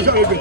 Who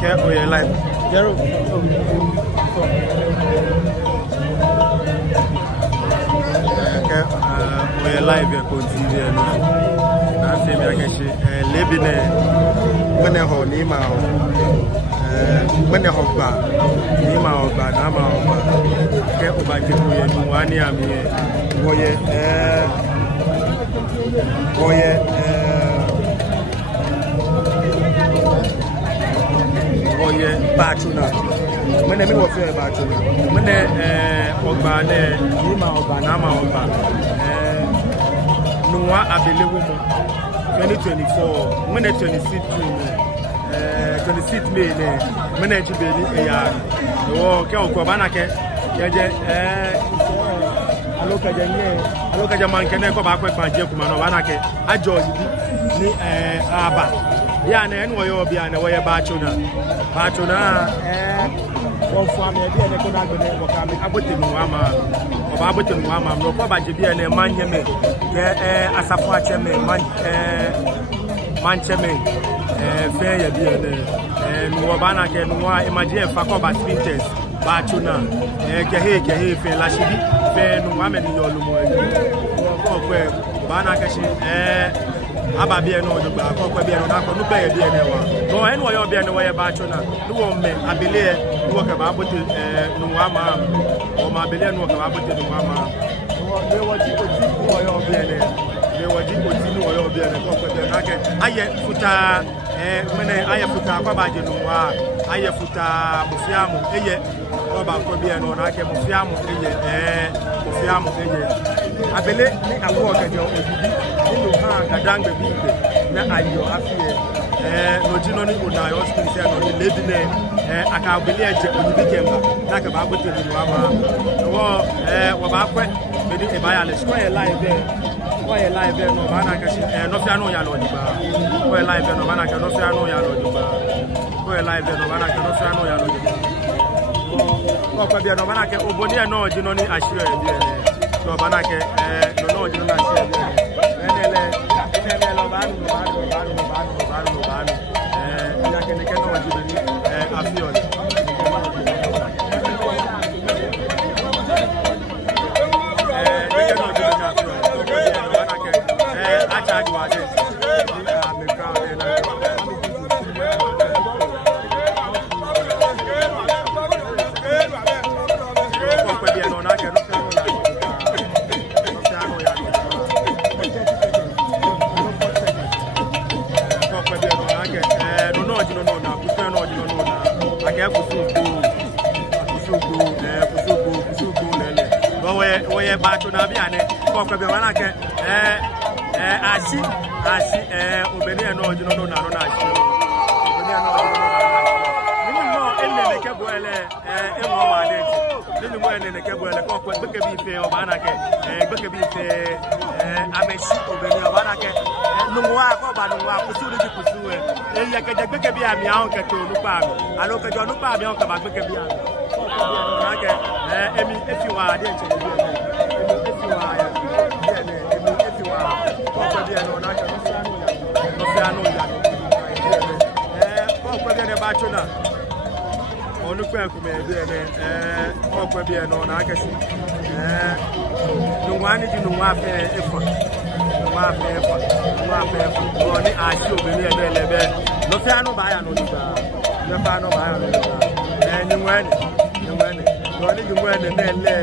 Careful your life. We're live here on TV now. I'm saying I can see living when they hold him out. When they hold back, him out, but I'm out. Careful by the one year. Oye batuna mene mi wo fe batuna mene ogba ne yima ogba na ma ogba nuwa abelewu mo 2024 mene 26 May ne mene jibeli eya wo ke okwa bana ke yeje alokaje man ke ne ko ba kwa je kuma no bana ke ajo yibi ni aba ya na en woyo bia na woye batuna won fu am e bia ne ko na gbe ne woka me abotenu ama oba abotenu ama no ko ba je bia ne manye me ke asafo ache me manche me fe ya bia ne no oba na ke no imagine fa ko ba sprinters batuna ke he fe la shibi fe no wa me ni yolumo ko ko ba na ke shi aba bia no do ba ko bia no na ko no be ya bia ne wa no en wo yo bia ne wo ye ba chuna no wo me abele no ka ba bote no wa ma o ma abele no ka ba bote no wa ma we wo ji ko ji wo yo bia ne we wo ji ko ji no wo yo bia ne ko bia na ke aye futa mene aye futa ko ba je no wa aye futa mufiamu eye ko ba ko bia no na ke mufiamu eye mufiamu eye abele ni awo ka je odidi nínú ha gadangbe bi ibe na ayo afie no jino ni una yo skin se no ni lebi ne aka obele eje onibi kemba na ka ba gbote ni wa ma wo ba kwe be di e ba ya le so e live no ba na ka shi no fia no ya lo di ba ko e live no ba na ka no fia no ya lo di ba ko e live no ba na ka no fia no ya lo di ko ko bi no ba na ke oboni e no jino ni ashire e bi no ba na ke no jino na ashire e bi Oye bacho na biane ko kwa bia wana ke asi obeni e no jino no na no na asi obeni e no jino no enne ke boele e mo wa de ninu mo enne ke boele ko kwa beke bi fe o bana ke beke bi fe amesi obeni o bana ke no wa ko ba no wa kusu ni kusu e ya ke beke bi ami ahun ke to nu pa mi alo ke jo nu pa mi on ka ba beke bi ami ko kwa bia no na ke emi efi wa de nche bi Bachona onu kwa kuma ebe ene okwa bi eno na akesi no wani di no wa fe efa no ni ashi obeni ebe lebe no fe anu ba ya no duba no fa anu ba ya no duba ni wani no ni di wani na ele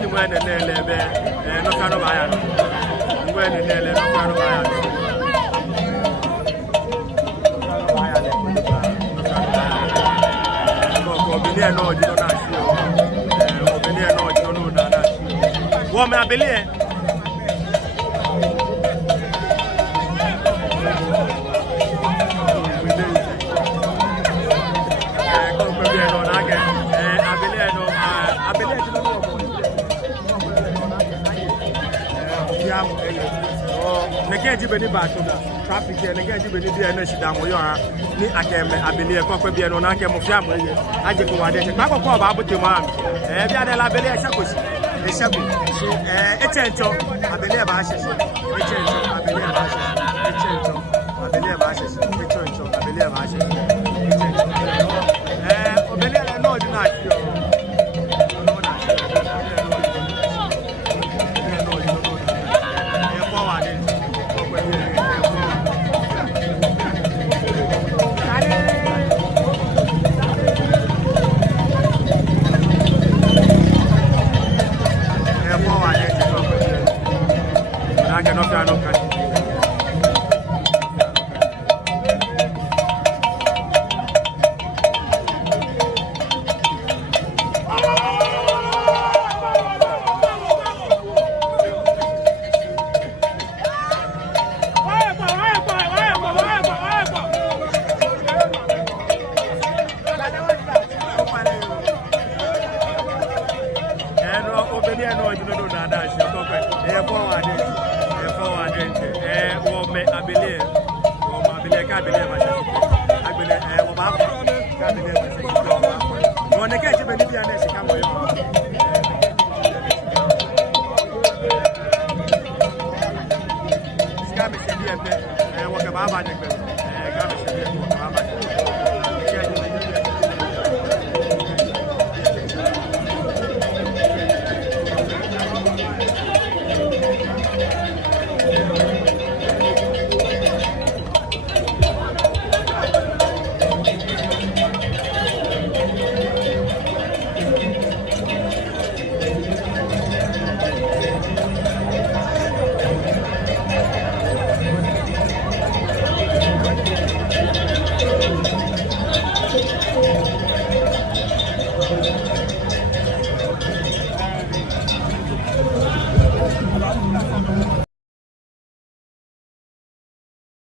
ni wani na ele ebe no fa anu ba ya no ele no fano baya Obelie no di no na si o. Obelie no di no na na si. Wo me abelie. Ko obelie no na ke. Abelie no abelie di no no mo. Ya mo nege jibeni ba to da traffic here nege jibeni bi na shida mo yo ha ni akeme abelie kokwe bi no na ke mo fia mo ye aje ko wade che pa kokko ba bote mo am bi ade la abelie e shakosi e shabu echencho abelie ba sheshe echencho abelie ba sheshe echencho abelie ba sheshe echencho abelie ba sheshe obelie le no di na ti o